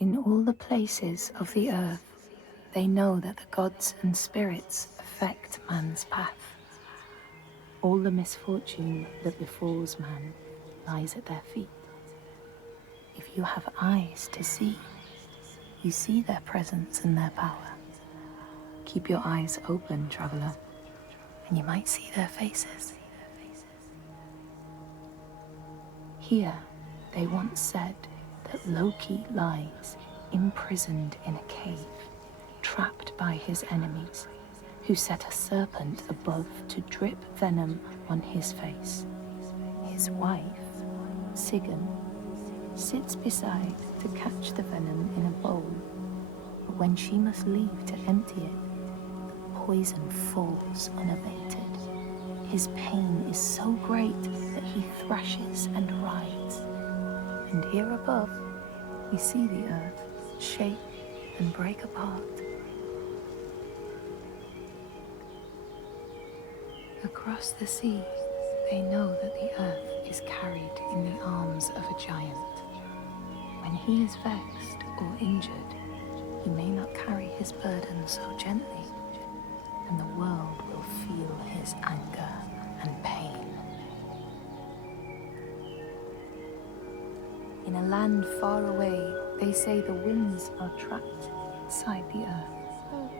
In all the places of the earth, they know that the gods and spirits affect man's path. All the misfortune that befalls man lies at their feet. If you have eyes to see, you see their presence and their power. Keep your eyes open, traveler, and you might see their faces. Here, they once said that Loki lies imprisoned in a cave, trapped by his enemies, who set a serpent above to drip venom on his face. His wife, Sigyn, sits beside to catch the venom in a bowl, but when she must leave to empty it, the poison falls unabated. His pain is so great that he thrashes and writhes. And here above, we see the earth shake and break apart. Across the sea, they know that the earth is carried in the arms of a giant. When he is vexed or injured, he may not carry his burden so gently, and the world will feel his anger and pain. In a land far away, they say the winds are trapped inside the earth.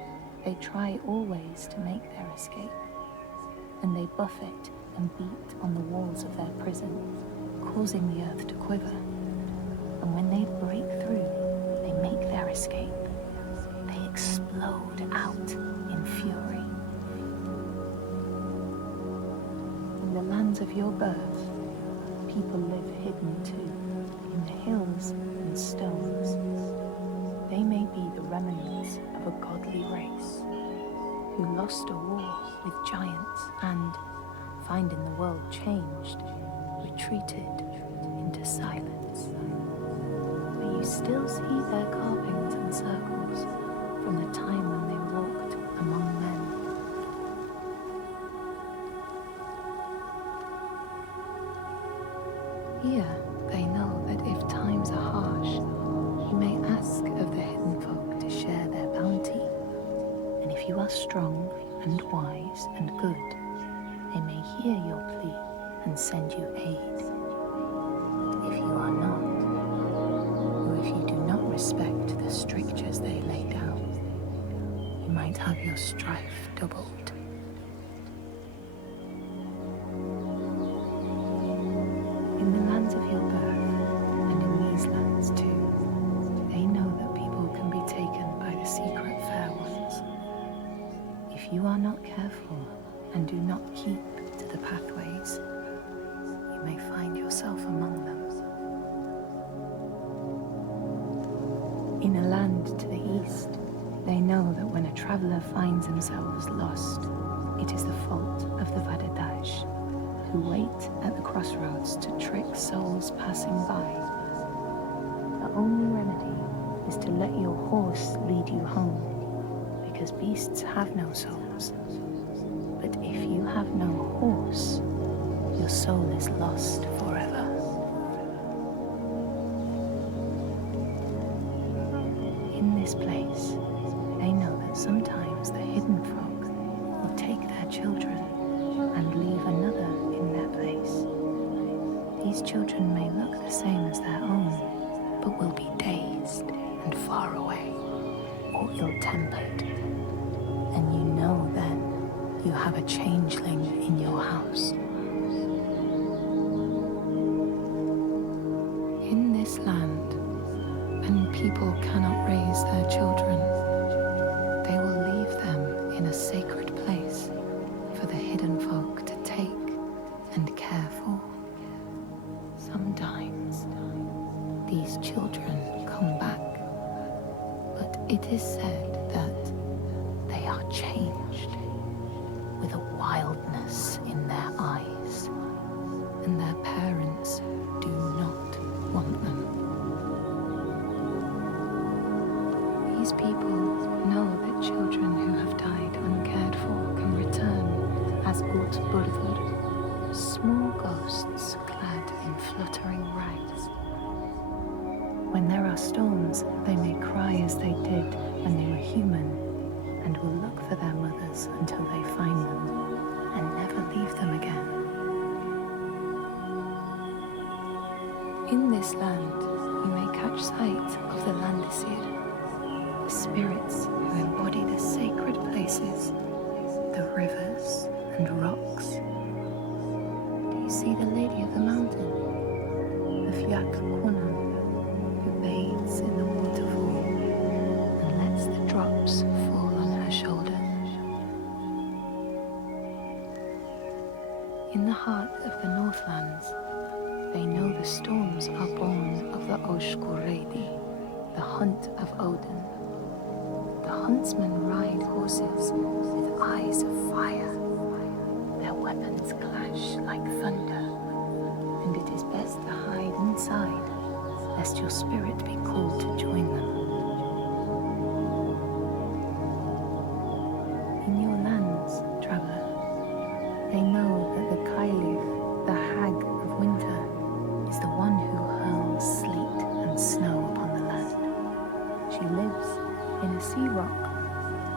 They try always to make their escape, and they buffet and beat on the walls of their prison, causing the earth to quiver. And when they break through, they make their escape. They explode out in fury. In the lands of your birth, people live hidden too, in the hills and stones. They may be the remnants of a godly race who lost a war with giants and, finding the world changed, retreated into silence. But you still see their carvings and circles from the time when they walked among men. Here they know that if times are harsh, you may ask of the hidden folk to share their bounty. And if you are strong and wise and good, they may hear your plea and send you aid. But if you are not, or if you do not respect the strictures they lay down, you might have your strife doubled. In the lands of your birth, and in these lands too, they know that people can be taken by the secret fair ones. If you are not careful and do not keep to the pathways, you may find yourself among them. In a land to the east, they know that when a traveler finds themselves lost, it is the fault of the Vadadash, who wait at the crossroads to trick souls passing by. The only remedy is to let your horse lead you home, because beasts have no souls. But if you have no horse, your soul is lost forever. In this place, they know that sometimes the hidden folk will take their children and leave another in their place. These children may look the same as their own, but will be dazed and far away, or ill-tempered. And you know then you have a changeling in your house. In this land, when people cannot raise their children, they will leave them in a sacred place for the hidden folk to take and care for. Sometimes these children come back, but it is said that they are changed, with a wildness in their eyes, and their parents do not want them. These people know that children who have died uncared for can return as Útburður, small ghosts clad in fluttering rags. When there are storms, they travels until they find them and never leave them again. In this land, you may catch sight of the Landisir, the spirits who embody the sacred places, the rivers and rocks. Do you see the Lady of the Mountain, the Fiak Kuna, who bathes in the waterfall and lets the drops fall on her shoulders? In the heart of the Northlands, they know the storms are born of the Oshkuredi, the hunt of Odin. The huntsmen ride horses with eyes of fire. Their weapons clash like thunder, and it is best to hide inside, lest your spirit be called to join them. In your lands, traveler, they know that the Kailif, the hag of winter, is the one who hurls sleet and snow upon the land. She lives in a sea rock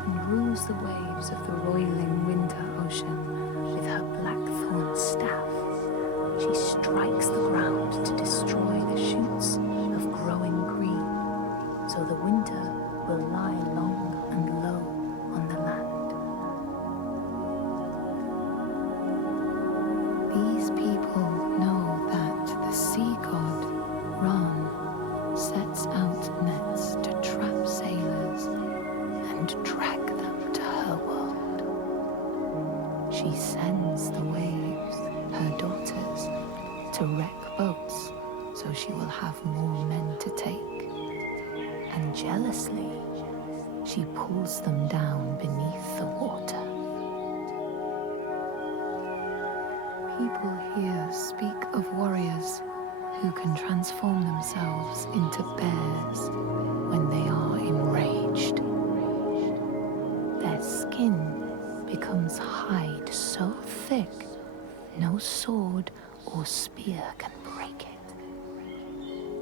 and rules the waves of the roiling winter ocean with her blackthorn staff. She strikes the ground to destroy the shoots of growing green, so the winter will lie long and low on the land. These people know that the sea god, Ran, sets out nets to trap sailors and drag them to her world. She sends the waves, her daughters, to wreck boats so she will have more men to take. And jealously, she pulls them down beneath the water. People here speak of warriors who can transform themselves into bears when they are enraged. Their skin becomes hide so thick no sword or spear can break it.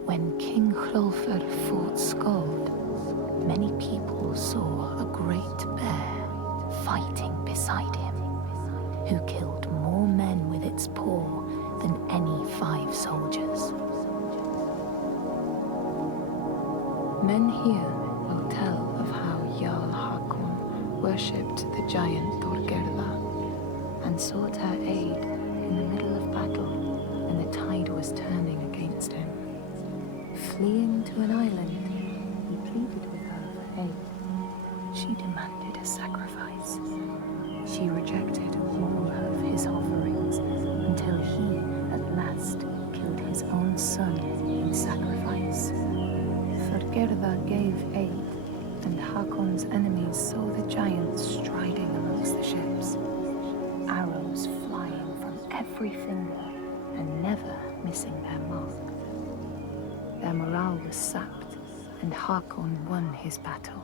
When King Hrolfr fought Skald, many people saw a great bear fighting beside him, who killed more men with its paw than any 5 soldiers. Men here will tell of how Jarl Hakon worshipped the giant Thorgerða and sought her aid in the middle of battle when the tide was turning against him. Fleeing to an island, he pleaded with her for aid. She demanded a sacrifice. She rejected all of his offerings until he, at last, killed his own son in sacrifice. Thorgerða gave aid, and Hakon's enemies saw the giants striding amongst the ships, arrows flying from every finger and never missing their mark. Their morale was sapped, and Hakon won his battle.